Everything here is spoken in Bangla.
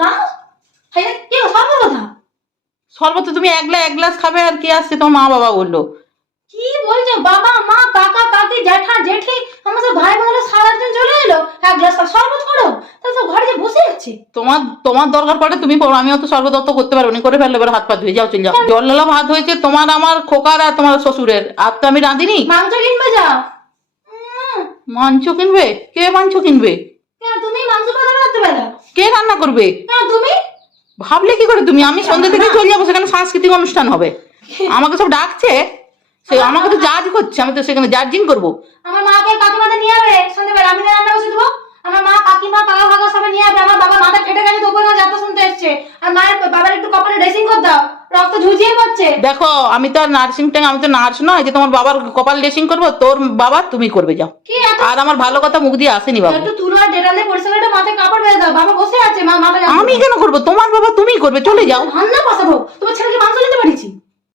দাও। হ্যাঁ কি সর্বত কথা? শরবত তুমি এক গ্লাস খাবে আর কি আসছে তোমার মা বাবা বললো। কি বলছো? বাবা মা কাকা কাকি জ্যাঠা জেঠি আমার সব ভাই বোনেরা সারাদিন চলে এলো, এক গ্লাস শরবত করো, তাহলে তো ঘরে যে বসে আছে। তোমার দরকার পড়ে তুমি পড়ো, আমি অত শরবত অত করতে পারবো না, করে ফেললে এবার হাত পা ধুয়ে যাও, চলে যাও। জললা ভাত হয়েছে তোমার আমার খোকার আর তোমার শ্বশুরের, আর তো আমি রাঁধিনি। মাংস কিনবে যাও। মাংস কিনবে? কে মাংস কিনবে? কেন তুমি মাংস বাজার রাখতে পারো? কে রান্না করবে? কেন তুমি? ভাবলে কি করে তুমি? আমি সন্ধ্যে থেকে চলে যাবো, সেখানে সাংস্কৃতিক অনুষ্ঠান হবে, আমাকে সব ডাকছে, সে আমাকে তো জাজ করছে, আমি তো সেখানে জাজিং করবো। আমার মাকে কাকিমাদের নিয়ে যাবে সন্ধ্যাবেলা, আমি রান্না বসে দেবো। আমার মা কাকিমা কাকা ফাকা সবাই নিয়ে যাবে। আমার বাবা মাথা ফেটে গেছে, দুপুরে যাত্রা শুনতে এসছে। আর মায়ের বাবার একটু কপালে ড্রেসিং করে দাও, রক্ত ঝুঁঝিয়ে পড়ছে। দেখো আমি তো আর নার্সিং টাইম, আমি তো নার্স নয় যে তোমার বাবার কপাল ড্রেসিং করবো, তোর বাবা তুমি করবে যাও। কি এত আর আমার ভালো কথা মুখ দিয়ে আসেনি বাবা। একটু তুলো আর ডেটালে পরিষ্কার মাথায় কাপড় বেঁধে দাও, বাবা বসে আছে, মা মাথা আমি কেন করবো? তোমার বাবা তুমি করবে, চলে যাও। রান্না বসাবো।